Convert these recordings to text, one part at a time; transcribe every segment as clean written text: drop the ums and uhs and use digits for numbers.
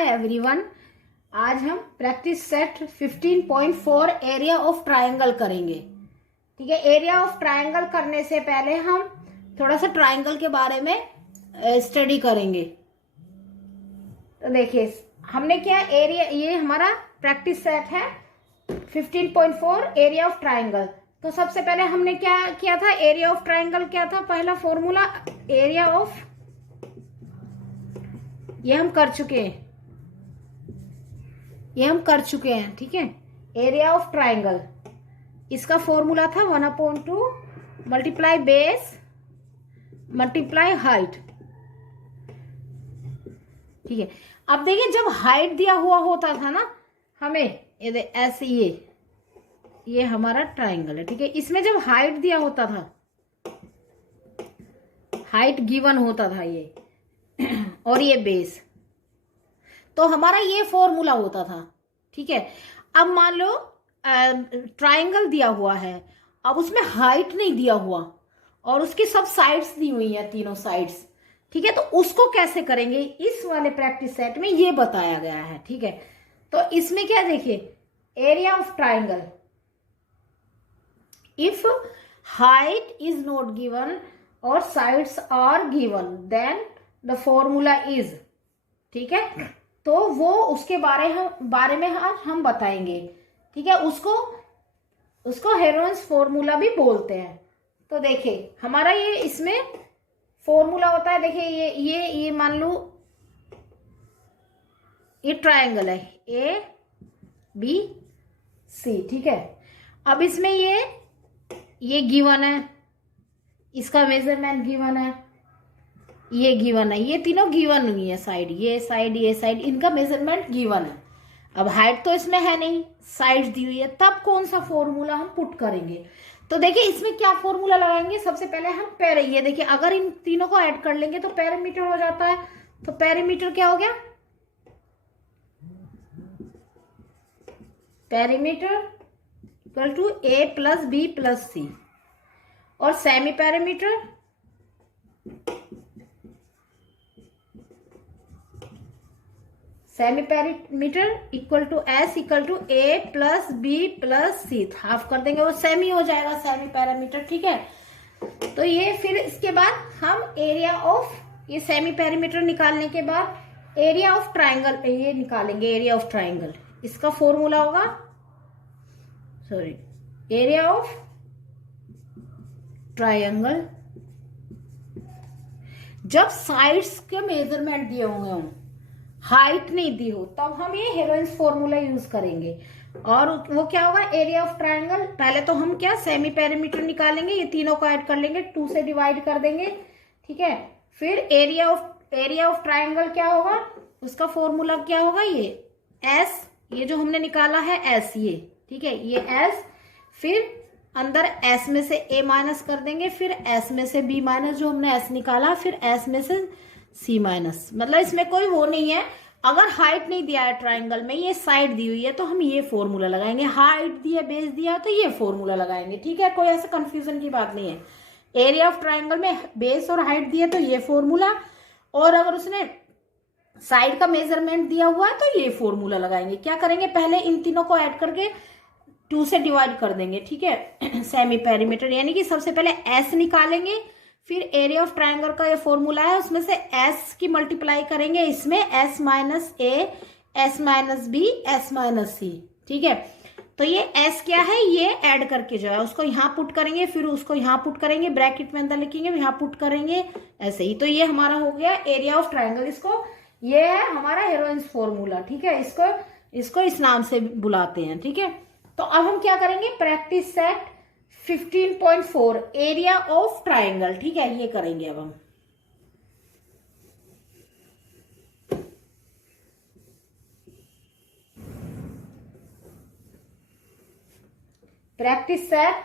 Hi everyone. आज हम practice set 15.4 area of triangle करेंगे। ठीक है, एरिया ऑफ ट्रायंगल करने से पहले हम थोड़ा सा ट्रायंगल के बारे में स्टडी करेंगे। तो देखिए हमने क्या एरिया, ये हमारा प्रैक्टिस सेट है 15.4 एरिया ऑफ ट्रायंगल। तो सबसे पहले हमने क्या किया था, एरिया ऑफ ट्रायंगल क्या था, पहला फॉर्मूला एरिया ऑफ, ये हम कर चुके हैं, ठीक है। एरिया ऑफ ट्राइंगल, इसका फॉर्मूला था 1/2 मल्टीप्लाई बेस मल्टीप्लाई हाइट। ठीक है, अब देखिए जब हाइट दिया हुआ होता था ना हमें, ये ऐसे ये हमारा ट्राइंगल है, ठीक है। इसमें जब हाइट दिया होता था, हाइट गिवन होता था ये और ये बेस, तो हमारा ये फॉर्मूला होता था, ठीक है। अब मान लो ट्रायंगल दिया हुआ है, अब उसमें हाइट नहीं दिया हुआ और उसकी सब साइड्स दी हुई हैं, तीनों साइड्स, ठीक है। तो उसको कैसे करेंगे, इस वाले प्रैक्टिस सेट में ये बताया गया है, ठीक है। तो इसमें क्या देखिए, area of triangle, if height is not given और sides are given then the formula is, ठीक है। तो वो उसके बारे में हम बताएंगे, ठीक है। उसको हेरोन्स फॉर्मूला भी बोलते हैं। तो देखिए हमारा ये इसमें फॉर्मूला होता है, देखिए ये मान लो ये ट्रायंगल है ए बी सी, ठीक है। अब इसमें ये गिवन है, इसका मेजरमेंट गिवन है, ये गिवन है, ये तीनों गिवन हुई है साइड, ये साइड, इनका मेजरमेंट गिवन है। अब हाइट तो इसमें है नहीं, साइड दी हुई है, तब कौन सा फॉर्मूला हम पुट करेंगे। तो देखिए इसमें क्या फॉर्मूला लगाएंगे, सबसे पहले हम ये देखिए अगर इन तीनों को ऐड कर लेंगे तो पेरीमीटर हो जाता है। तो पेरीमीटर क्या हो गया, perimeter equal to A plus B plus C, और semi perimeter equal to S equal to A plus B plus C, half कर देंगे वो सेमी हो जाएगा, सेमी पैरामीटर, ठीक है। तो ये फिर इसके बाद हम एरिया ऑफ, ये सेमी पैरामीटर निकालने के बाद एरिया ऑफ ट्राइंगल ये निकालेंगे, एरिया ऑफ ट्राइंगल, इसका फॉर्मूला होगा, सॉरी, एरिया ऑफ ट्राइंगल जब साइड्स के मेजरमेंट दिए होंगे हों, हाइट नहीं दी हो, तब हम ये हेरोइंस फॉर्मूला यूज करेंगे। और वो क्या होगा, एरिया ऑफ ट्रायंगल, पहले तो हम क्या सेमी पेरीमीटर निकालेंगे, ये तीनों को ऐड कर लेंगे, 2 से डिवाइड कर देंगे, ठीक है। फिर एरिया ऑफ ट्रायंगल क्या होगा, उसका फॉर्मूला क्या होगा, ये एस, ये जो हमने निकाला है एस, ये ठीक है, ये एस, फिर अंदर एस में से ए माइनस कर देंगे, फिर एस में से बी माइनस, जो हमने एस निकाला, फिर एस में से सी माइनस। मतलब इसमें कोई वो नहीं है, अगर हाइट नहीं दिया है ट्राइंगल में, ये साइड दी हुई है तो हम ये फॉर्मूला लगाएंगे, हाइट दी है बेस दिया है तो ये फॉर्मूला लगाएंगे, ठीक है। कोई ऐसा कंफ्यूजन की बात नहीं है। एरिया ऑफ ट्राइंगल में बेस और हाइट दी है तो ये फॉर्मूला, और अगर उसने साइड का मेजरमेंट दिया हुआ है तो ये फॉर्मूला लगाएंगे। क्या करेंगे, पहले इन तीनों को ऐड करके 2 से डिवाइड कर देंगे, ठीक है, सेमी पेरीमीटर, यानी कि सबसे पहले एस निकालेंगे, फिर एरिया ऑफ ट्रायंगल का ये फॉर्मूला है, उसमें से एस की मल्टीप्लाई करेंगे, इसमें S minus A, S minus B, S minus C, ठीक है। तो ये एस क्या है, ये ऐड करके जो है उसको यहाँ पुट करेंगे, फिर उसको यहाँ पुट करेंगे, ब्रैकेट में अंदर लिखेंगे, यहाँ पुट करेंगे, ऐसे ही। तो ये हमारा हो गया एरिया ऑफ ट्रायंगल, इसको, ये है हमारा हेरोइंस फॉर्मूला, ठीक है। इसको इस नाम से बुलाते हैं, ठीक है। तो अब हम क्या करेंगे, practice set 15.4 area of triangle, ठीक है, ये करेंगे अब हम। Practice set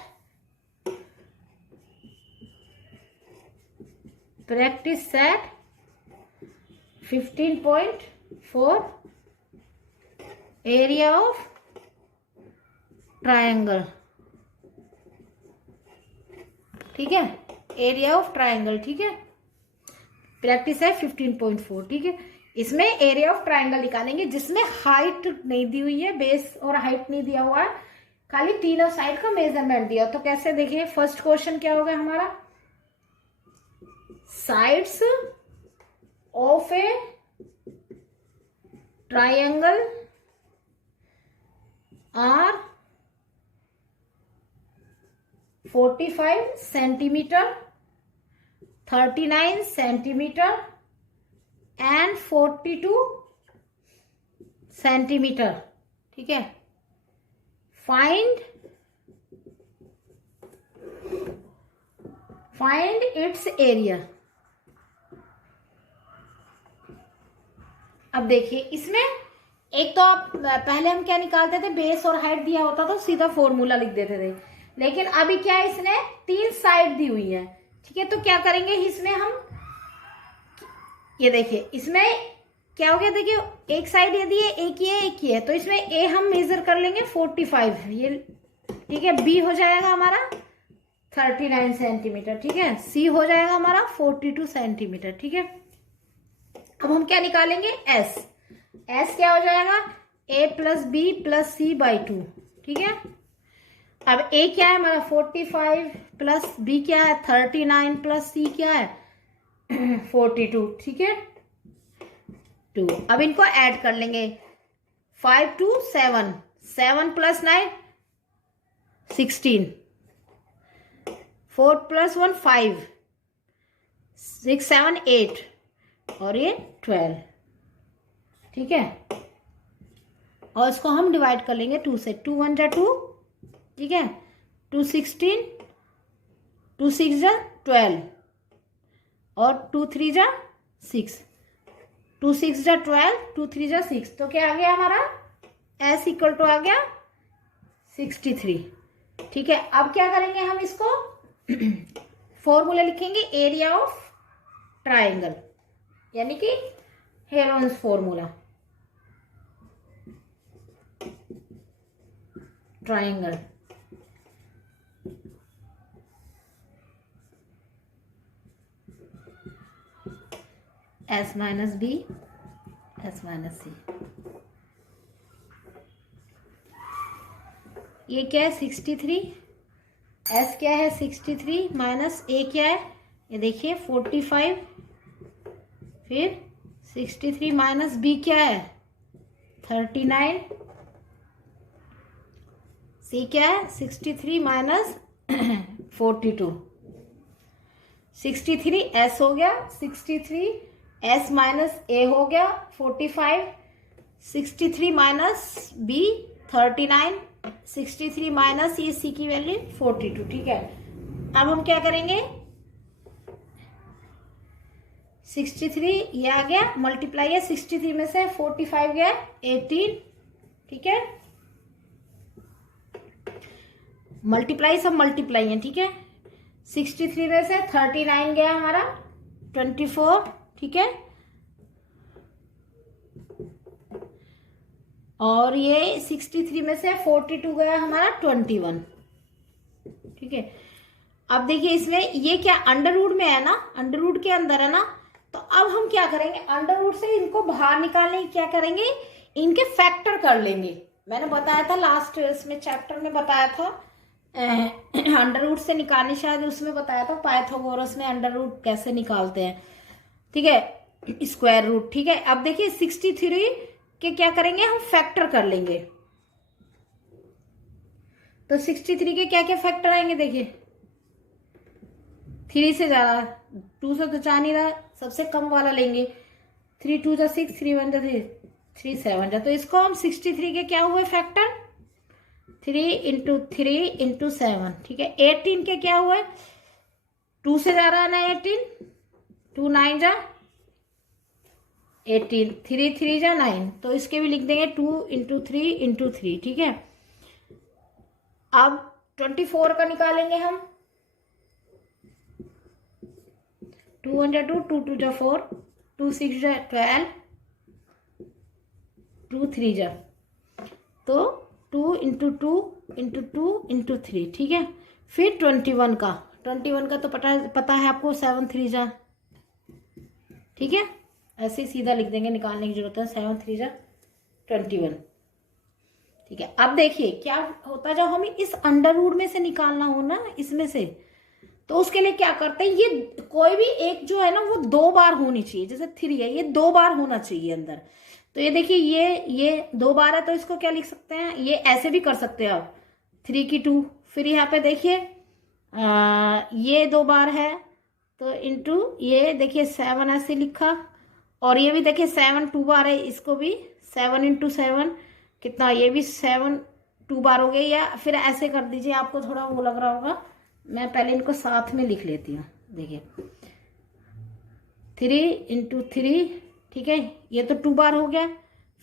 15.4 area of triangle, ठीक है, एरिया ऑफ ट्रायंगल, ठीक है। प्रैक्टिस है 15.4, ठीक है। इसमें एरिया ऑफ ट्राइंगल निकालेंगे जिसमें हाइट नहीं दी हुई है, बेस और हाइट नहीं दिया हुआ है, खाली तीनों साइड का मेजरमेंट दिया। तो कैसे देखिए, फर्स्ट क्वेश्चन क्या होगा हमारा, sides of a triangle are 45 centimetre, 39 centimetre and 42 centimetre. ठीक है, फाइंड इट्स एरिया। अब देखिए इसमें एक तो आप पहले हम क्या निकालते थे, बेस और हाइट दिया होता तो सीधा फॉर्मूला लिख देते थे, लेकिन अभी क्या है, इसने 3 साइड दी हुई है। ठीक है, तो क्या करेंगे इसमें हम, ये देखिए इसमें क्या हो गया, देखिए एक साइड ये दी है, एक ये एक ये है, तो इसमें ए हम मेजर कर लेंगे 45 ये। ठीक है, बी हो जाएगा हमारा 39 सेंटीमीटर। ठीक है, सी हो जाएगा हमारा 42 सेंटीमीटर। ठीक है, अब हम क्या निकालेंगे, एस। एस क्या हो जाएगा, A plus B plus C by 2। ठीक है, अब ए क्या है हमारा 45 प्लस बी क्या है 39 प्लस सी क्या है 42। ठीक है, 2। अब इनको ऐड कर लेंगे, 5 2 7, 7 प्लस 9 16, 4 प्लस 1 5, 6 7 8 और ये 12। ठीक है, और इसको हम डिवाइड कर लेंगे 2 से, 2 1 जा 2। ठीक है, 2 16, 2 6 जा 12 और 2 3 जा 6, 2 6 जा 12, 2 3 जा 6। तो क्या आ गया हमारा, एस इक्वल टू आ गया 63। ठीक है, अब क्या करेंगे हम इसको फॉर्मूला लिखेंगे, एरिया ऑफ ट्राइंगल, यानी कि Heron's formula, triangle. S minus B, S minus C. ये क्या है 63, एस क्या है 63 माइनस ए क्या है, ये देखिए 45, फिर 63 माइनस बी क्या है 39, सी क्या है 63 माइनस 42, 63 एस हो गया, 63 एस माइनस ए हो गया 45, 63 माइनस बी 39, 63 माइनस ये सी की वैल्यू 42। ठीक है, अब हम क्या करेंगे, 63 ये आ गया, मल्टीप्लाई है 63 में से 45 गया 18। ठीक है, मल्टीप्लाई सब मल्टीप्लाई है। ठीक है, 63 में से 39 गया हमारा 24। ठीक है, और ये 63 में से 42 गया हमारा 21। ठीक है, अब देखिए इसमें ये क्या अंडर रूट में है ना, अंडर रूट के अंदर है ना, तो अब हम क्या करेंगे, अंडर रूट से इनको बाहर निकालने की क्या करेंगे, इनके फैक्टर कर लेंगे। मैंने बताया था लास्ट इसमें चैप्टर में बताया था, अंडर रूट से निकालने, शायद उसमें बताया था पाइथागोरस में अंडर रूट कैसे निकालते हैं। ठीक है, स्क्वायर रूट। ठीक है, अब देखिए 63 के क्या करेंगे हम, फैक्टर कर लेंगे। तो 63 के क्या क्या फैक्टर आएंगे, देखिए 3 से ज्यादा, 2 से तो जा नहीं रहा, सबसे कम वाला लेंगे, 3 2 जा 6, 3 1 जा 3, 3 7 जा, तो इसको हम 63 के क्या हुए फैक्टर, 3 इंटू 3 इंटू 7। ठीक है, 18 के क्या हुए, 2 से जा रहा है ना 18, 2 9 जा 18, 3 3 जा 9, तो इसके भी लिख देंगे 2 इंटू 3 इंटू 3। ठीक है, अब 24 का निकालेंगे हम, 2 1 जा 2, 2 2 जा 4, 2 6 जा 12, 2 3 जा, तो 2 इंटू 2 इंटू 2 इंटू 3। ठीक है, फिर 21 का तो पता है आपको 7 3 जा। ठीक है, ऐसे ही सीधा लिख देंगे, निकालने की जरूरत है। 7 3 जा 21। ठीक है, अब देखिए क्या होता है, जब हमें इस अंडर रूट में से निकालना हो ना, इसमें से, तो उसके लिए क्या करते हैं, ये कोई भी एक जो है ना वो 2 बार होनी चाहिए। जैसे 3 है, ये 2 बार होना चाहिए अंदर। तो ये देखिए ये 2 बार है, तो इसको क्या लिख सकते हैं, ये ऐसे भी कर सकते हैं आप, 3 की 2। फिर यहाँ पे देखिए ये 2 बार है, तो इंटू ये देखिए 7 ऐसे लिखा, और ये भी देखिए 7 2 बार है, इसको भी 7 इंटू 7 कितना, ये भी 7 2 बार हो गए। या फिर ऐसे कर दीजिए, आपको थोड़ा वो लग रहा होगा, मैं पहले इनको साथ में लिख लेती हूँ। देखिए 3 इंटू 3, ठीक है, ये तो 2 बार हो गया,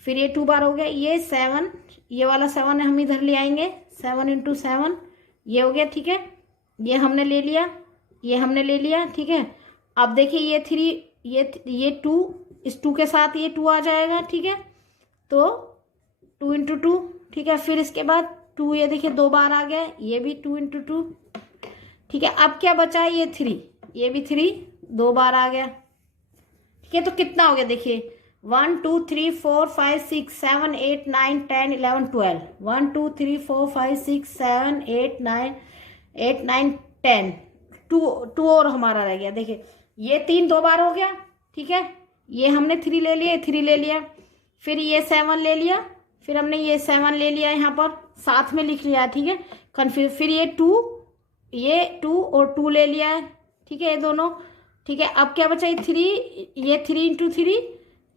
फिर ये 2 बार हो गया, ये 7, ये वाला 7 हम इधर ले आएंगे, 7 इंटू 7 ये हो गया। ठीक है, ये हमने ले लिया, ये हमने ले लिया। ठीक है, अब देखिए ये 3, ये 2, इस 2 के साथ ये 2 आ जाएगा। ठीक है, तो 2 इंटू 2, ठीक है, फिर इसके बाद 2, ये देखिए 2 बार आ गया, ये भी 2 इंटू 2। ठीक है, अब क्या बचा है, ये 3, ये भी 3 2 बार आ गया। ठीक है, तो कितना हो गया देखिए, 1 2 3 4 5 6 7 8 9 10 11 12, 1 2 3 4 5 6 7 8 9 10, 2 और हमारा रह गया। देखिए ये 3 2 बार हो गया। ठीक है, ये हमने 3 ले लिया, 3 ले लिया, फिर ये 7 ले लिया, फिर हमने ये 7 ले लिया, यहाँ पर साथ में लिख लिया। ठीक है, कन्फ्यूज, फिर ये 2 और 2 ले लिया है। ठीक है, ये दोनों। ठीक है, अब क्या बचा, ये 3, ये 3 इंटू 3,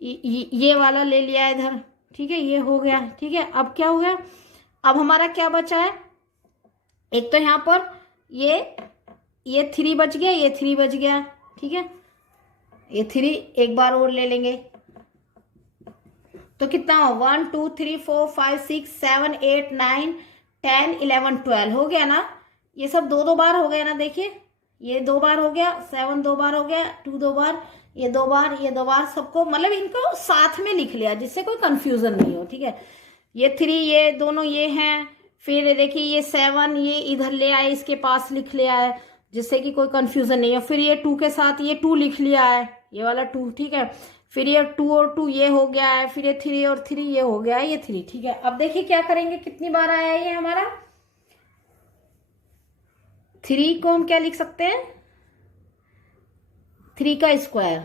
ये वाला ले लिया इधर। ठीक है, ये हो गया। ठीक है, अब क्या हो गया, अब हमारा क्या बचा है, एक तो यहाँ पर ये 3 बच गया, ये 3 बच गया। ठीक है, ये 3 एक बार और ले लेंगे, तो कितना हो, 1 2 3 4 5 6 7 8 9 10 11 12 हो गया ना। ये सब 2 2 बार हो गया ना। देखिए ये 2 बार हो गया, 7 2 बार हो गया, 2 2 बार, ये 2 बार, ये 2 बार, सबको मतलब इनको साथ में लिख लिया जिससे कोई कंफ्यूजन नहीं हो। ठीक है, ये 3, ये दोनों ये हैं, फिर देखिए ये 7 ये इधर ले आए, इसके पास लिख लिया है जिससे कि कोई कंफ्यूजन नहीं हो। फिर ये 2 के साथ ये 2 लिख लिया है, ये वाला 2। ठीक है, फिर ये 2 और 2 ये हो गया है, फिर ये 3 और 3 ये हो गया है, ये 3। ठीक है, अब देखिए क्या करेंगे, कितनी बार आया ये हमारा, 3 को हम क्या लिख सकते हैं, 3 का स्क्वायर,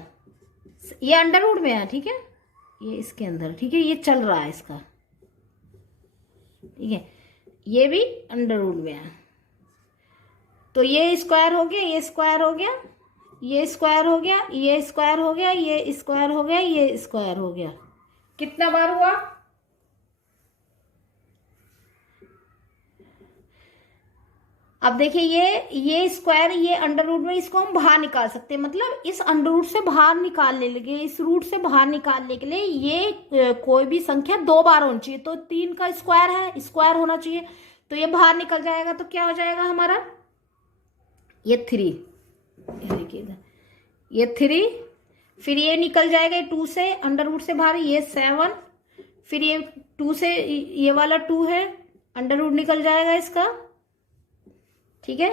ये अंडर रूट में है। ठीक है, ये इसके अंदर, ठीक है, ये चल रहा है इसका। ठीक है, ये भी अंडर रूट में है, तो ये स्क्वायर हो गया, ये स्क्वायर हो गया, ये स्क्वायर हो गया, ये स्क्वायर हो गया, ये स्क्वायर हो गया, ये स्क्वायर हो गया। कितना बार हुआ, अब देखिए ये स्क्वायर, ये अंडर रूट में, इसको हम बाहर निकाल सकते हैं, मतलब इस अंडर रूट से बाहर निकालने लगे, इस रूट से बाहर निकालने के लिए ये कोई भी संख्या 2 बार होनी चाहिए। तो 3 का स्क्वायर है, स्क्वायर होना चाहिए, तो ये बाहर निकल जाएगा, तो क्या हो जाएगा हमारा, ये 3, देखिए ये 3, फिर ये निकल जाएगा 2 से, अंडर रूट से बाहर, ये 7, फिर ये 2 से, ये वाला 2 है, अंडर रूट निकल जाएगा इसका। ठीक है,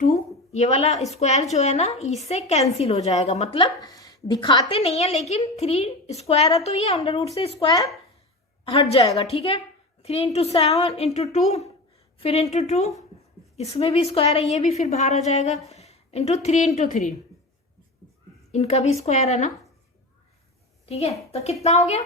2, ये वाला स्क्वायर जो है ना इससे कैंसिल हो जाएगा, मतलब दिखाते नहीं है लेकिन 3 स्क्वायर है तो ये अंडर रूट से स्क्वायर हट जाएगा। ठीक है, 3 इंटू 7 इंटू 2, फिर इंटू 2, इसमें भी स्क्वायर है, ये भी फिर बाहर आ जाएगा, इंटू 3 इंटू 3, इनका भी स्क्वायर है ना। ठीक है, तो कितना हो गया,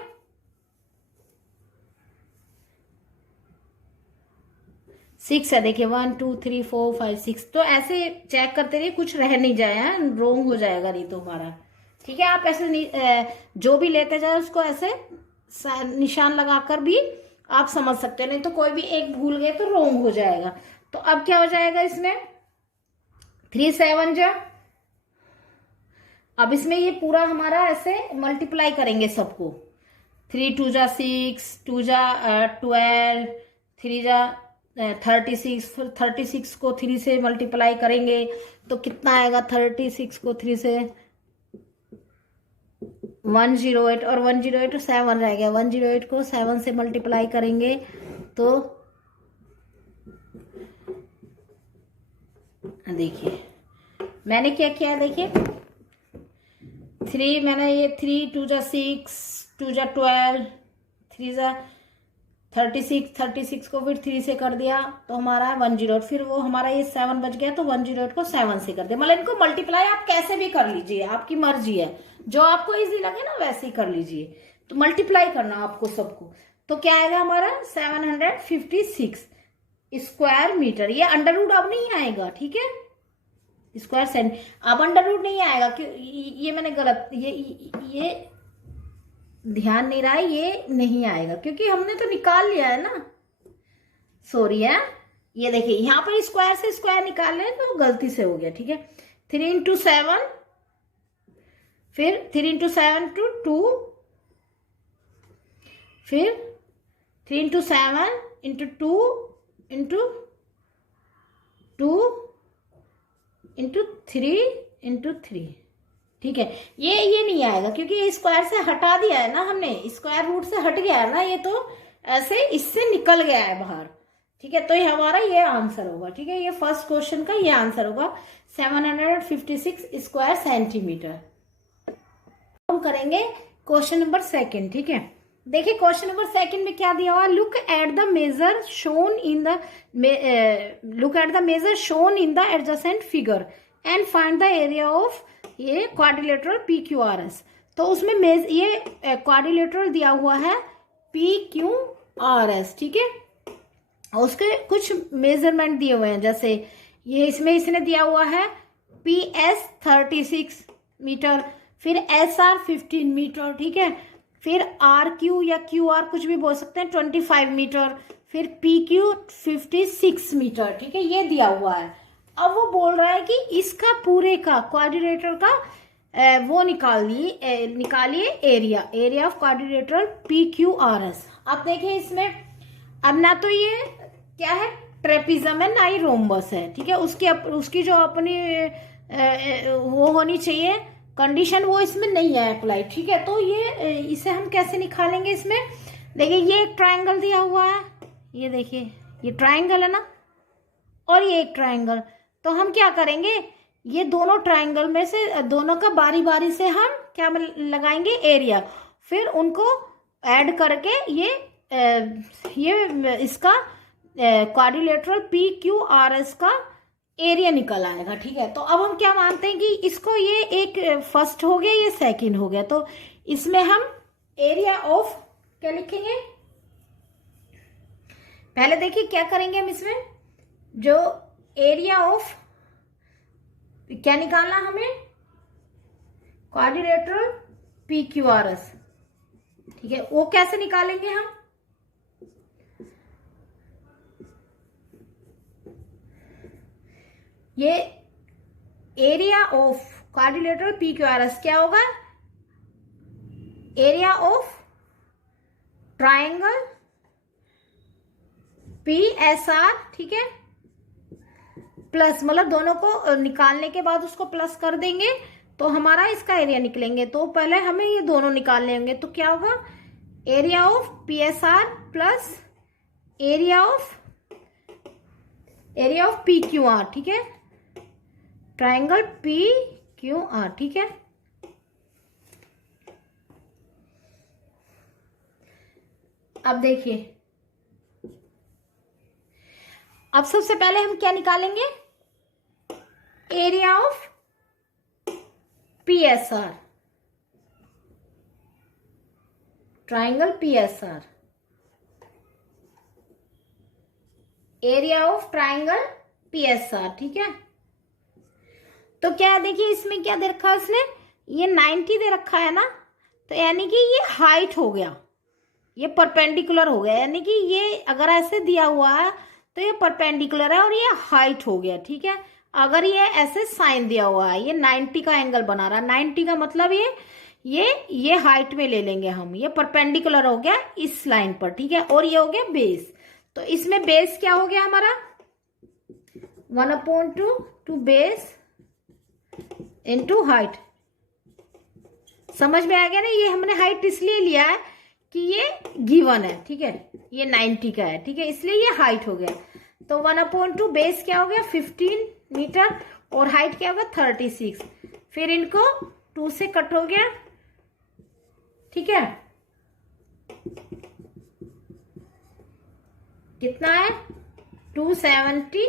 6 है। देखिए 1 2 3 4 5 6, तो ऐसे चेक करते रहिए, कुछ रह नहीं जाए, रोंग हो जाएगा नहीं तो हमारा। ठीक है, आप ऐसे जो भी लेते जाए उसको ऐसे निशान लगाकर भी आप समझ सकते हो, नहीं तो कोई भी एक भूल गए तो रोंग हो जाएगा। तो अब क्या हो जाएगा इसमें, 3 7 जा, अब इसमें ये पूरा हमारा ऐसे मल्टीप्लाई करेंगे सबको, 3 2 जा 6, 2 जा 12, 3 जा 36, 36 को 3 से मल्टीप्लाई करेंगे तो कितना आएगा, 36 को 3 से 108, और 108 7 रह गया, 108 को 7 से मल्टीप्लाई करेंगे तो देखिए मैंने क्या किया, देखिए 3 मैंने ये 3 2 जा 6 2 जा 12 3 जा 36 को फिर 3 से कर दिया तो हमारा 108, फिर वो हमारा ये 7 बच गया तो 108 को 7 से कर दिया। मतलब इनको मल्टीप्लाई आप कैसे भी कर लीजिए, आपकी मर्जी है, जो आपको इजी लगे ना वैसे ही कर लीजिए। तो मल्टीप्लाई करना आपको सबको, तो क्या आएगा हमारा 756 स्क्वायर मीटर। ये अंडर रूट अब नहीं आएगा, ठीक है, स्क्वायर सेंट अब अंडर रूट नहीं आएगा क्यों, ये मैंने गलत, ये ध्यान नहीं रहा है, ये नहीं आएगा क्योंकि हमने तो निकाल लिया है ना, सॉरी है। ये देखिए यहाँ पर स्क्वायर से स्क्वायर निकाल रहे हैं तो गलती से हो गया, ठीक है। 3 इंटू 7, फिर 3 इंटू 7 टू 2, फिर 3 into 7 into 2 into 2 into 3 into 3, ठीक है। ये नहीं आएगा क्योंकि ये स्क्वायर से हटा दिया है ना हमने, स्क्वायर रूट से हट गया है ना, ये तो ऐसे इससे निकल गया है बाहर, ठीक है। तो ये हमारा ये आंसर होगा, ठीक है। ये फर्स्ट क्वेश्चन का ये आंसर होगा 756 स्क्वायर सेंटीमीटर। हम करेंगे क्वेश्चन नंबर सेकंड, ठीक है। देखिए क्वेश्चन नंबर सेकंड में क्या दिया हुआ, look at the measure shown in the adjacent figure and find the area of ये क्वाड्रिलेटरल PQRS। तो उसमें ये क्वाड्रिलेटरल दिया हुआ है PQRS, ठीक है। और उसके कुछ मेजरमेंट दिए हुए हैं, जैसे ये इसमें इसने दिया हुआ है PS 36 मीटर, फिर SR 15 मीटर, ठीक है। फिर RQ या QR कुछ भी बोल सकते हैं 25 मीटर, फिर PQ 56 मीटर, ठीक है, ये दिया हुआ है। अब वो बोल रहा है कि इसका पूरे का क्वाड्रिलेटरल का वो निकालिए एरिया ऑफ क्वाड्रिलेटरल PQRS। अब देखिए इसमें अब ना तो ये क्या है ट्रेपिज्म है ना ही रोम्बस है, ठीक है। उसकी जो अपनी वो होनी चाहिए कंडीशन वो इसमें नहीं है अप्लाई, ठीक है। तो ये इसे हम कैसे निकालेंगे, इसमें देखिए ये एक ट्रायंगल दिया हुआ है, ये देखिए ये ट्रायंगल है ना, और ये एक ट्रायंगल। तो हम क्या करेंगे, ये दोनों ट्रायंगल में से दोनों का बारी बारी से हम क्या लगाएंगे एरिया, फिर उनको ऐड करके ये इसका क्वाड्रिलेटरल PQRS का एरिया निकल आएगा, ठीक है। तो अब हम क्या मानते हैं कि इसको ये एक फर्स्ट हो गया, ये सेकंड हो गया, तो इसमें हम एरिया ऑफ क्या लिखेंगे, पहले देखिए क्या करेंगे हम इसमें, जो एरिया ऑफ क्या निकालना हमें क्वाड्रिलेटरल PQRS, ठीक है, वो कैसे निकालेंगे हम, ये एरिया ऑफ क्वाड्रिलेटरल PQRS क्या होगा, एरिया ऑफ ट्रायंगल PSR, ठीक है, प्लस मतलब दोनों को निकालने के बाद उसको प्लस कर देंगे तो हमारा इसका एरिया निकलेंगे। तो पहले हमें ये दोनों निकालने होंगे, तो क्या होगा area of PSR plus area of PQR, ठीक है, ट्रायंगल PQR, ठीक है। अब देखिए अब सबसे पहले हम क्या निकालेंगे, area of PSR, triangle PSR, area of triangle PSR, ठीक है। तो क्या देखिए इसमें क्या दे रखा है इसने, ये 90 दे रखा है ना, तो यानी कि ये हाइट हो गया, ये परपेंडिकुलर हो गया, यानी कि ये अगर ऐसे दिया हुआ है तो ये परपेंडिकुलर है और ये हाइट हो गया, ठीक है। अगर ये ऐसे साइन दिया हुआ है, ये 90 का एंगल बना रहा है, 90 का मतलब ये हाइट में ले लेंगे हम, ये परपेंडिकुलर हो गया इस लाइन पर, ठीक है। और ये हो गया बेस, तो इसमें बेस क्या हो गया हमारा 1/2 टू बेस इनटू हाइट। समझ में आ गया ना, ये हमने हाइट इसलिए लिया है कि ये गिवन है, ठीक है, ये 90 का है, ठीक है, इसलिए ये हाइट हो गया। तो 1/2 बेस क्या हो गया 15 मीटर और हाइट क्या होगा 36, फिर इनको 2 से कट हो गया, ठीक है। कितना है 270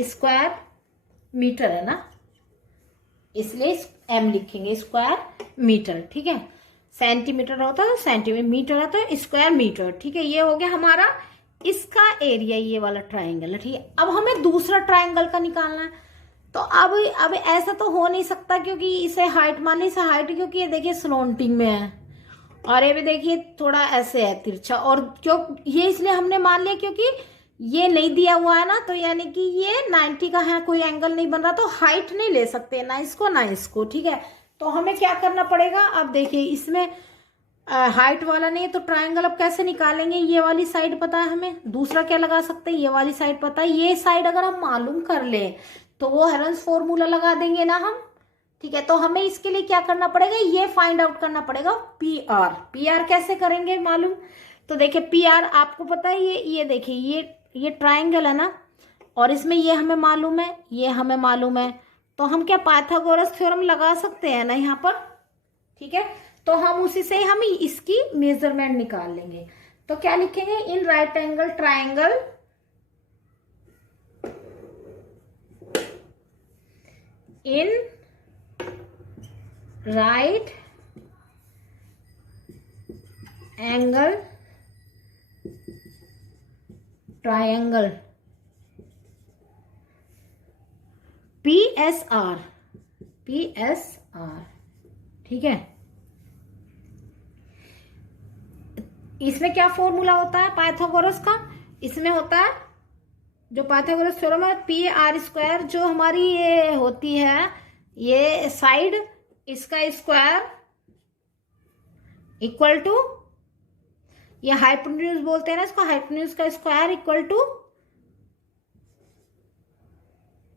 स्क्वायर मीटर है ना, इसलिए m लिखेंगे स्क्वायर मीटर, ठीक है। सेंटीमीटर होता है सेंटीमीटर, मीटर होता है स्क्वायर मीटर, ठीक है। ये हो गया हमारा इसका एरिया, ये वाला ट्राइंगल है, ठीक है। अब हमें दूसरा ट्राइंगल का निकालना है। तो अब ऐसा तो हो नहीं सकता, क्योंकि इसे हाइट मान ली, इसे हाइट, क्योंकि ये देखिए स्लोंटिंग में है और ये भी देखिए थोड़ा ऐसे है तिरछा, और क्यों ये इसलिए हमने मान लिया क्योंकि ये नहीं दिया हुआ है ना, तो यानी कि ये 90 का है, कोई एंगल नहीं बन रहा, तो हाइट नहीं ले सकते ना इसको ना इसको, ठीक है। तो हमें क्या करना पड़ेगा, अब देखिए इसमें हाइट वाला नहीं है, तो ट्राइंगल अब कैसे निकालेंगे। ये वाली साइड पता है हमें, दूसरा क्या लगा सकते हैं, ये वाली साइड पता है। ये साइड अगर हम मालूम कर लें तो वो हेरन्स फॉर्मूला लगा देंगे ना हम, ठीक है। तो हमें इसके लिए क्या करना पड़ेगा, ये फाइंड आउट करना पड़ेगा पी आर कैसे करेंगे मालूम। तो देखिए पी आर आपको पता है, ये देखिए ये ट्राइंगल है ना, और इसमें ये हमें मालूम है, ये हमें मालूम है, तो हम क्या पाइथागोरस थ्योरम लगा सकते हैं ना यहाँ पर, ठीक है। तो हम उसी से हम इसकी मेजरमेंट निकाल लेंगे। तो क्या लिखेंगे, इन right angle triangle in right angle triangle PSR, ठीक है। इसमें क्या फॉर्मूला होता है पाइथागोरस का, इसमें होता है जो पाइथागोरस थ्योरम है, PR², जो हमारी ये होती है ये साइड, इसका स्क्वायर इक्वल टू, ये हाइपोटेन्यूज बोलते हैं ना इसको, हाइपोटेन्यूज का स्क्वायर इक्वल टू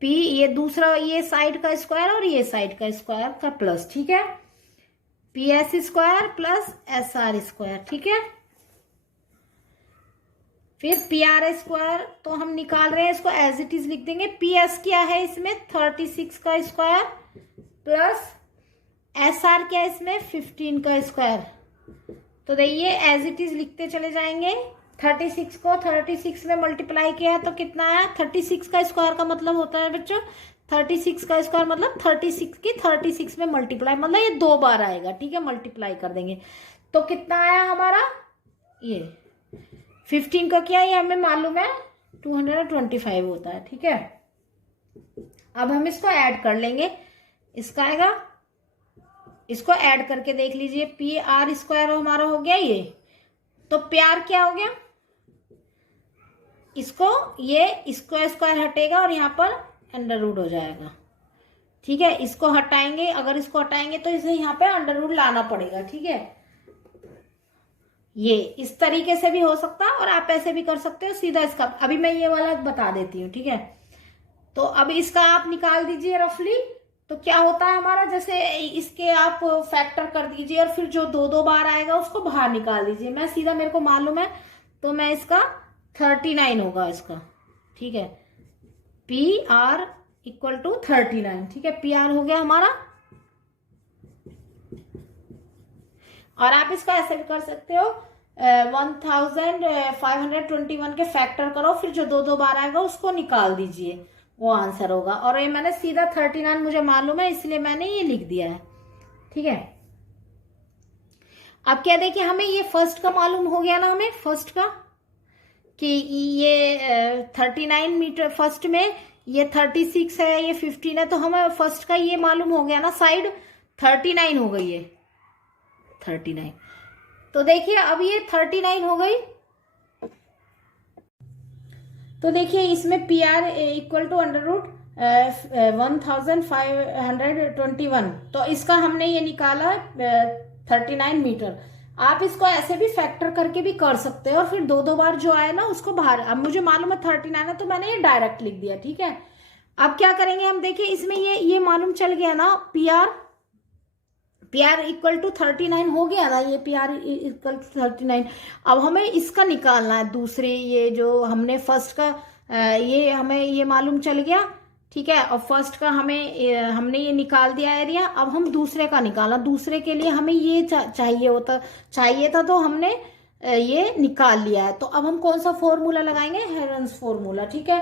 P, ये दूसरा ये साइड का स्क्वायर और ये साइड का स्क्वायर का प्लस, ठीक है। PS² प्लस SR², ठीक है। फिर PR², तो हम निकाल रहे हैं इसको एज इट इज लिख देंगे। PS क्या है इसमें 36 का स्क्वायर प्लस SR क्या है इसमें 15 का स्क्वायर। तो देखिए एज इट इज लिखते चले जाएंगे। 36 को 36 में मल्टीप्लाई किया है तो कितना है, 36 का स्क्वायर का मतलब होता है बच्चों 36 का स्क्वायर मतलब 36 की 36 में मल्टीप्लाई, मतलब ये 2 बार आएगा, ठीक है। मल्टीप्लाई कर देंगे तो कितना आया हमारा, ये 15 का क्या, ये हमें मालूम है 225 होता है, ठीक है। अब हम इसको ऐड कर लेंगे, इसका आएगा, इसको ऐड करके देख लीजिए। PR² हमारा हो गया ये, तो प्यार क्या हो गया, इसको ये इसको स्क्वायर हटेगा और यहाँ पर अंडर रूट हो जाएगा, ठीक है। इसको हटाएंगे, अगर इसको हटाएंगे तो इसे यहाँ पे अंडर रूट लाना पड़ेगा, ठीक है। ये इस तरीके से भी हो सकता है और आप ऐसे भी कर सकते हो सीधा इसका। अभी मैं ये वाला बता देती हूँ, ठीक है। तो अब इसका आप निकाल दीजिए रफली, तो क्या होता है हमारा, जैसे इसके आप फैक्टर कर दीजिए और फिर जो 2 बार आएगा उसको बाहर निकाल दीजिए। मैं सीधा, मेरे को मालूम है तो मैं इसका 39 होगा इसका, ठीक है। PR इक्वल टू 39, ठीक है। PR हो गया हमारा, और आप इसको ऐसे भी कर सकते हो 1521 के फैक्टर करो, फिर जो 2 बार आएगा उसको निकाल दीजिए, वो आंसर होगा। और ये मैंने सीधा 39 मुझे मालूम है इसलिए मैंने ये लिख दिया है, ठीक है। अब क्या देखिए, हमें ये फर्स्ट का मालूम हो गया ना, हमें फर्स्ट का कि ये 39 मीटर, फर्स्ट में ये 36 है, ये 15 है, तो हमें फर्स्ट का ये मालूम हो गया ना, साइड 39 हो गई है 39। तो देखिए अब ये 39 हो गई, तो देखिए इसमें PR equal to under root 1521, तो इसका हमने ये निकाला 39 मीटर। आप इसको ऐसे भी फैक्टर करके भी कर सकते हो और फिर 2 बार जो आए ना उसको बाहर, अब मुझे मालूम है 39 है तो मैंने ये डायरेक्ट लिख दिया, ठीक है। अब क्या करेंगे हम, देखिए इसमें ये मालूम चल गया ना, PR इक्वल टू 39 हो गया ना, ये PR इक्वल टू 39। अब हमें इसका निकालना है दूसरे, ये जो हमने फर्स्ट का ये हमें ये मालूम चल गया ठीक है। और फर्स्ट का हमने ये निकाल दिया एरिया। अब हम दूसरे का निकालना, दूसरे के लिए हमें ये चाहिए था तो हमने ये निकाल लिया है। तो अब हम कौन सा फॉर्मूला लगाएंगे, हेरन्स फॉर्मूला। ठीक है,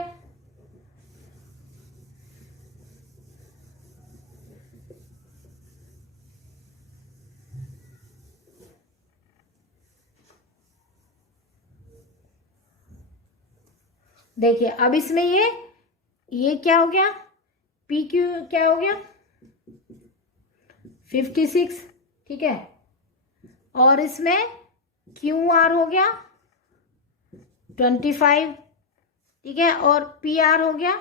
देखिए अब इसमें ये क्या हो गया, पी क्यू क्या हो गया 56। ठीक है, और इसमें क्यू आर हो गया 25। ठीक है, और पी आर हो गया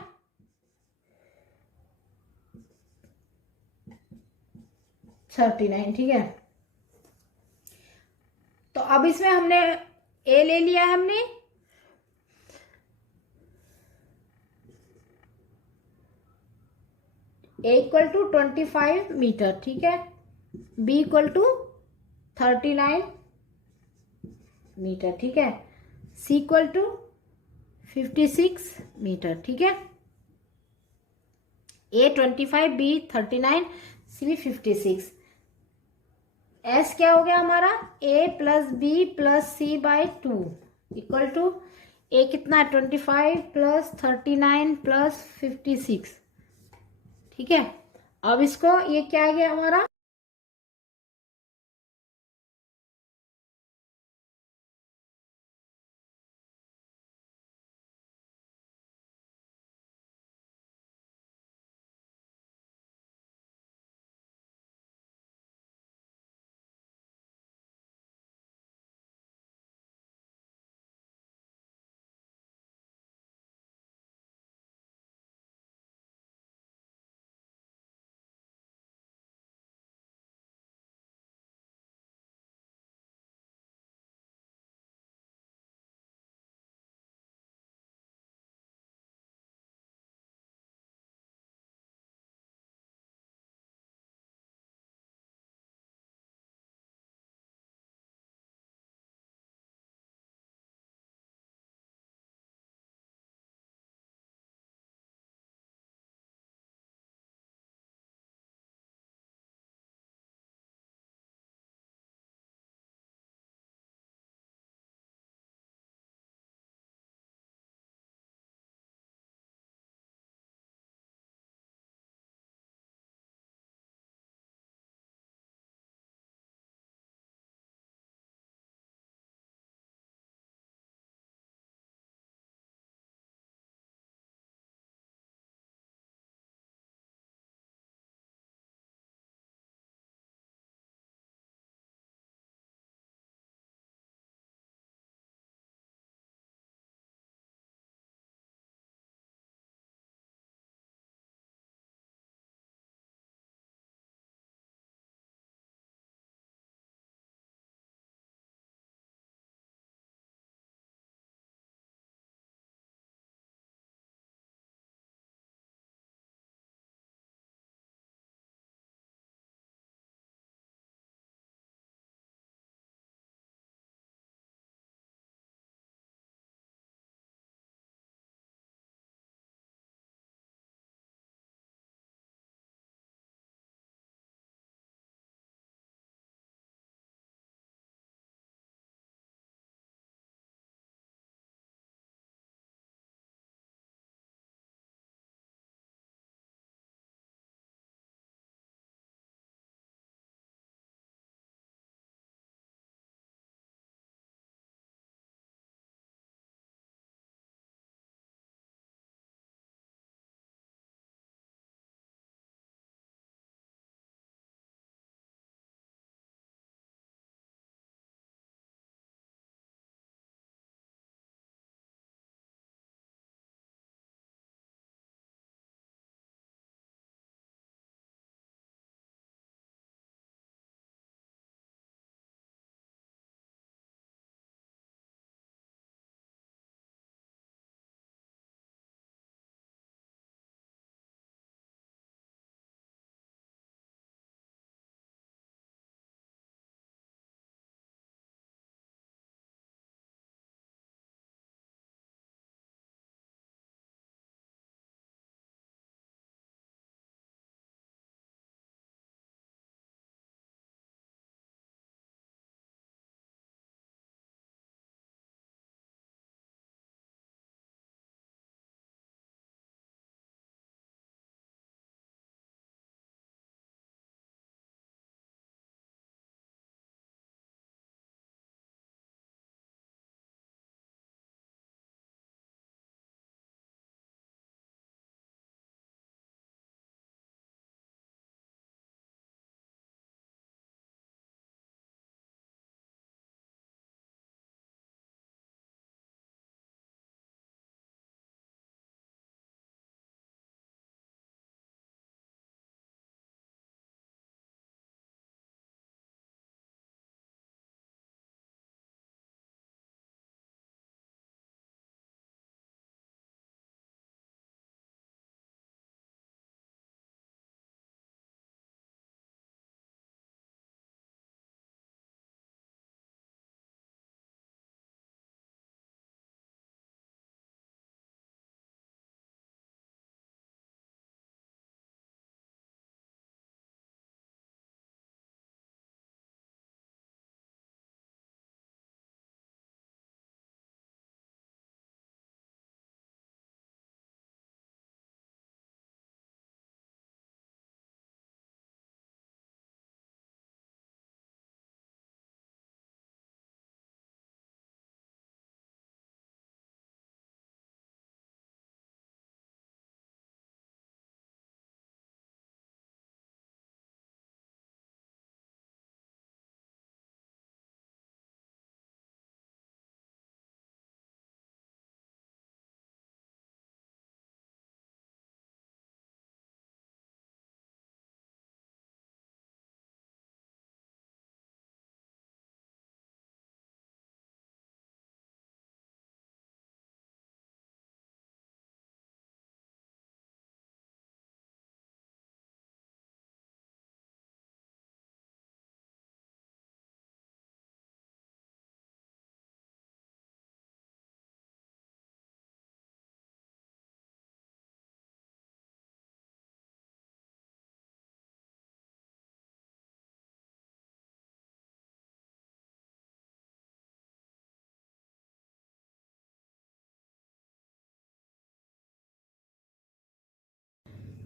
39। ठीक है, तो अब इसमें हमने ए ले लिया है हमने, ए इक्वल टू 25 मीटर। ठीक है, बी इक्वल टू 39 मीटर। ठीक है, सी इक्वल टू 56 मीटर। ठीक है, ए 25, बी 39, सी 56। एस क्या हो गया हमारा, A plus B plus C by 2 equal to A कितना है 25 प्लस 39 प्लस 56। ठीक है, अब इसको ये क्या आ गया हमारा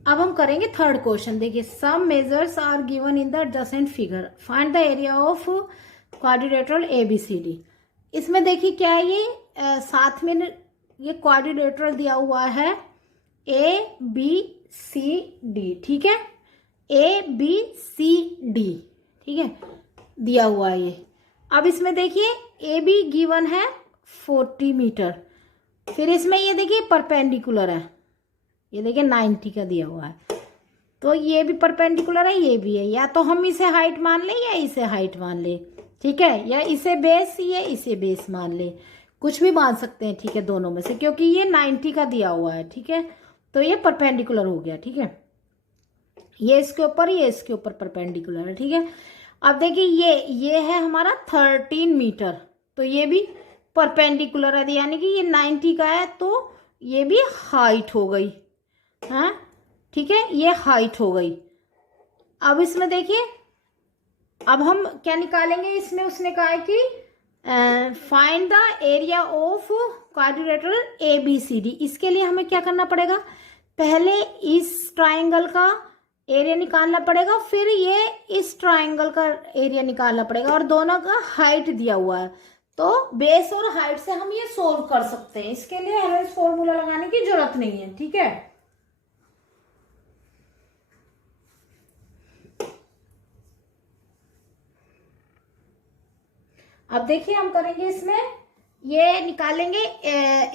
अब हम करेंगे थर्ड क्वेश्चन। देखिए, some measures are given in the adjacent figure, find the area of quadrilateral ABCD। इसमें देखिए क्या है, ये साथ में ये क्वाड्रिलेटरल दिया हुआ है ABCD, ठीक है, ABCD, ठीक है, दिया हुआ है ये। अब इसमें देखिए AB गिवन है 40 मीटर, फिर इसमें ये देखिए परपेंडिकुलर है, ये देखिए 90 का दिया हुआ है, तो ये भी परपेंडिकुलर है, ये भी है। या तो हम इसे हाइट मान ले या इसे हाइट मान ले, ठीक है, या इसे बेस या इसे बेस मान ले, कुछ भी मान सकते हैं, ठीक है, दोनों में से, क्योंकि ये 90 का दिया हुआ है, ठीक है, तो ये परपेंडिकुलर हो गया, ठीक है, ये इसके ऊपर, ये इसके ऊपर परपेंडिकुलर है, ठीक है। अब देखिए ये है हमारा 13 मीटर, तो ये भी परपेंडिकुलर है, यानी कि ये 90 का है, तो ये भी हाइट हो गई, हाँ, ठीक है, ये हाइट हो गई। अब इसमें देखिए, अब हम क्या निकालेंगे, इसमें उसने कहा है कि find the area of quadrilateral ABCD। इसके लिए हमें क्या करना पड़ेगा, पहले इस ट्राइंगल का एरिया निकालना पड़ेगा, फिर ये इस ट्राइंगल का एरिया निकालना पड़ेगा, और दोनों का हाइट दिया हुआ है, तो बेस और हाइट से हम ये सोल्व कर सकते हैं। इसके लिए हेलेंस फॉर्मूला लगाने की जरूरत नहीं है, ठीक है। अब देखिए हम करेंगे इसमें, ये निकालेंगे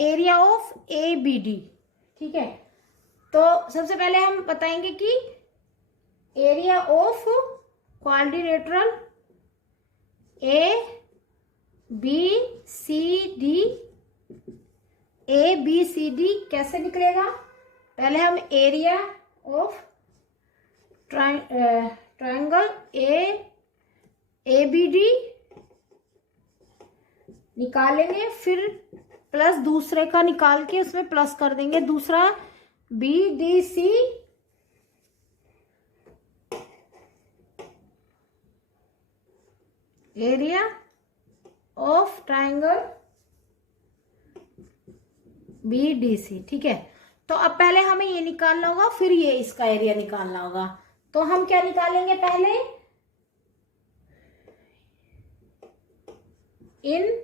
एरिया ऑफ ABD, ठीक है। तो सबसे पहले हम बताएंगे कि एरिया ऑफ क्वाड्रिलेटरल ABCD कैसे निकलेगा। पहले हम एरिया ऑफ ट्राइंगल ABD निकालेंगे, फिर प्लस दूसरे का निकाल के उसमें प्लस कर देंगे, दूसरा BDC area of triangle BDC, ठीक है। तो अब पहले हमें ये निकालना होगा, फिर ये इसका एरिया निकालना होगा। तो हम क्या निकालेंगे, पहले in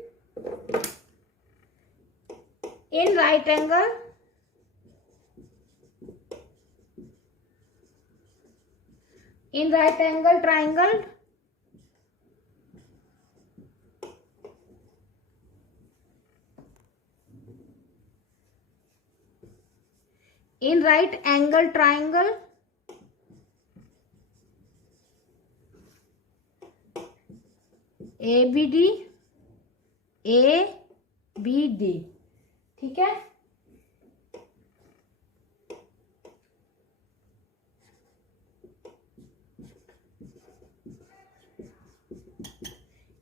right angle triangle in right angle triangle ABD, ठीक है।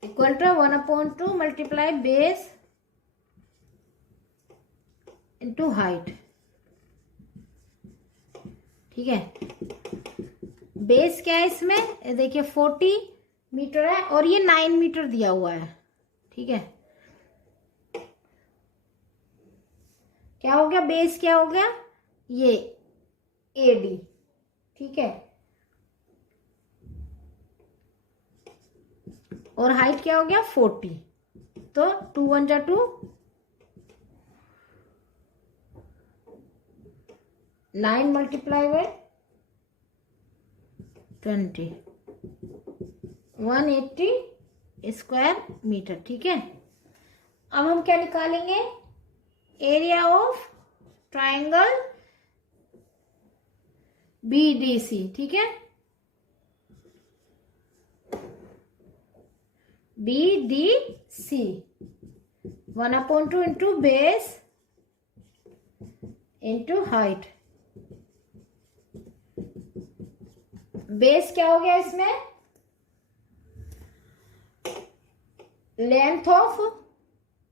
Equal to 1/2 multiply base into height, ठीक है। बेस क्या है इसमें, देखिए 40 मीटर है, और ये 9 मीटर दिया हुआ है, ठीक है। क्या हो गया, बेस क्या हो गया, ये AD, ठीक है, और हाइट क्या हो गया 40, तो 2 1 जा 2, 9 मल्टीप्लाई बाय 20, 180 स्क्वायर मीटर, ठीक है। अब हम क्या निकालेंगे, एरिया ऑफ ट्राइंगल BDC, ठीक है, BDC 1/2 into base into height. Base क्या हो गया इसमें, लेंथ ऑफ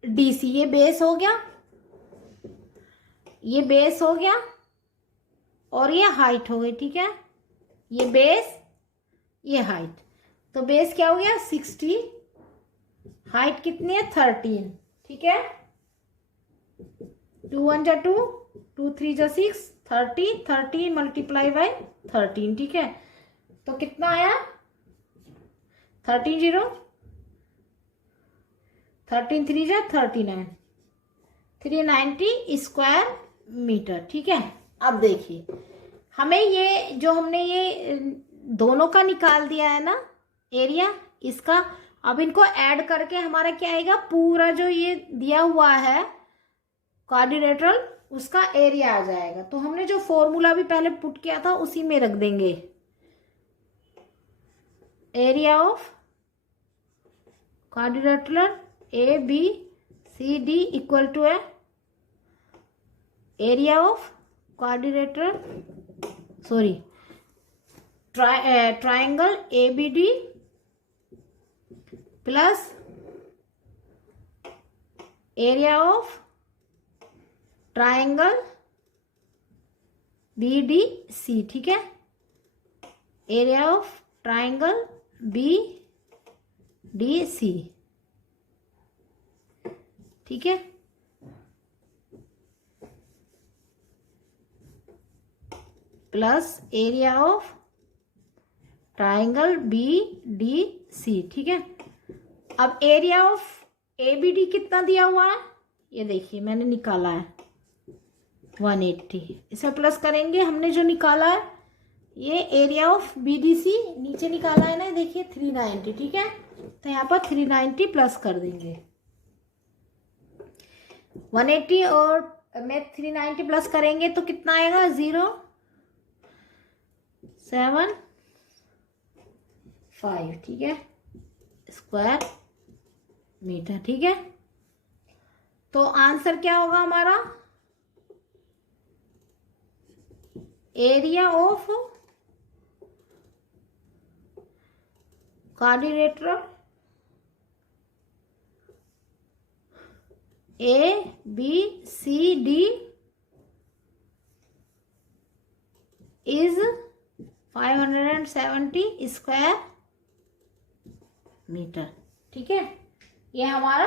DC, ये बेस हो गया, ये बेस हो गया, और ये हाइट हो गई, ठीक है, ये बेस ये हाइट, तो बेस क्या हो गया 60, हाइट कितनी है 13, ठीक है। 2 1 जा 2, 2 3 जा 6, 30 मल्टीप्लाई बाय 13, ठीक है। तो कितना आया 13 0 13 3 जा 39, 390 स्क्वायर मीटर, ठीक है। अब देखिए हमें ये जो हमने ये दोनों का निकाल दिया है ना एरिया इसका, अब इनको ऐड करके हमारा क्या आएगा, पूरा जो ये दिया हुआ है क्वाड्रिलेटरल उसका एरिया आ जाएगा। तो हमने जो फॉर्मूला भी पहले पुट किया था उसी में रख देंगे, area of quadrilateral A B C D equal to है area of quadrilateral triangle A B D plus area of triangle B D C, ठीक है। Area of triangle B D C, ठीक है। Plus area of triangle B D C, ठीक है। अब area of A B D कितना दिया हुआ है, ये देखिए मैंने निकाला है 180, इसे प्लस करेंगे, हमने जो निकाला है ये area of B D C नीचे निकाला है ना, देखिए 390, ठीक है। तो यहाँ पर 390 प्लस कर देंगे 180 और में 390 प्लस करेंगे तो कितना आएगा 075, ठीक है, स्क्वायर मीटर, ठीक है। तो आंसर क्या होगा हमारा, area of quadrilateral A B C D is 570 square metre, ठीक है। ये हमारा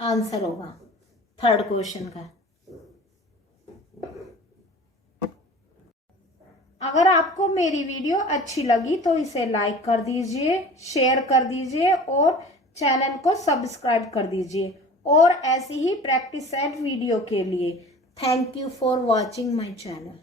आंसर होगा थर्ड क्वेश्चन का। अगर आपको मेरी वीडियो अच्छी लगी तो इसे लाइक कर दीजिए, शेयर कर दीजिए और चैनल को सब्सक्राइब कर दीजिए। और ऐसी ही प्रैक्टिस सेट वीडियो के लिए thank you for watching my channel.